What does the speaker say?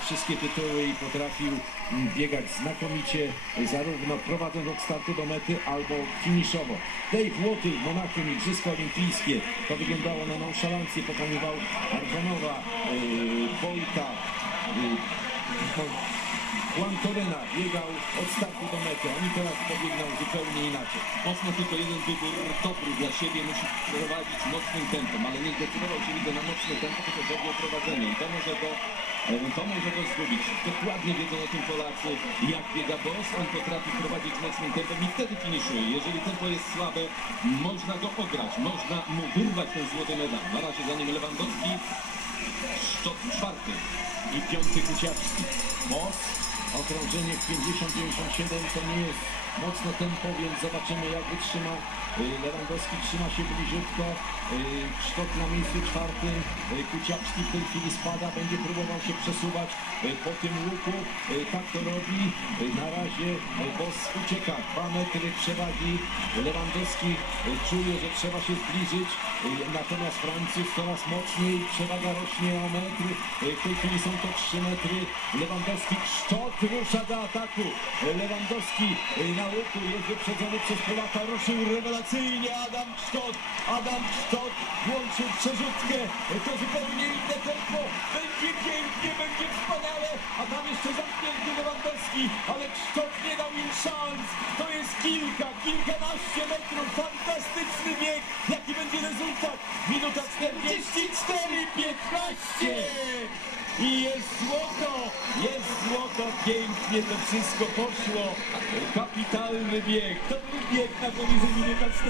wszystkie tytuły i potrafił mm, biegać znakomicie, zarówno prowadząc od startu do mety, albo finiszowo. Dave Łoty w Monachium Igrzyska Olimpijskie, to wyglądało na nonszalancję, pokonywał Arżanowa, yy, Wojta, Juan Torena biegał od startu do mety, oni teraz pobiegną zupełnie inaczej. Mocno tylko jeden wybór dobry dla siebie, musi prowadzić mocnym tempem, ale nie zdecydował się widzę na mocne tempo, tylko o prowadzenie i to może go, to może go zgubić. Dokładnie wiedzą o tym Polacy, jak biega boss, on potrafi prowadzić mocnym tempem i wtedy finiszuje. Jeżeli tempo jest słabe, można go ograć, można mu wyrwać ten złoty medal. Na razie za nim Lewandowski, szczot czwarty. i piąty Kuciarski. Moc, okrążenie w 50-97 to nie jest mocne tempo, więc zobaczymy jak wytrzyma. Y, Lewandowski trzyma się bliziutko, y, Sztot na miejscu czwartym, y, Kuciapski w tej chwili spada, będzie próbował się przesuwać po tym łuku, tak to robi. Na razie Boss ucieka, dwa metry przewagi. Lewandowski czuje, że trzeba się zbliżyć, natomiast Francuz coraz mocniej, przewaga rośnie o metr, w tej chwili są to 3 metry. Lewandowski Sztot rusza do ataku. Lewandowski y, na łuku jest wyprzedzony przez Polaka, ruszył rewelacyjnie Adam Sztot. Adam Sztot włączył przerzutkę, to zupełnie inne tempo. Będzie pięknie, będzie wspaniale, a tam jeszcze zamknięty Lewandowski, ale Sztot nie dał im szans. To jest kilka, kilkanaście metrów, fantastyczny bieg. Jaki będzie rezultat? Minuta 44, 15. I pięknie to wszystko poszło. Kapitalny bieg. To był bieg na koniec minuta 44.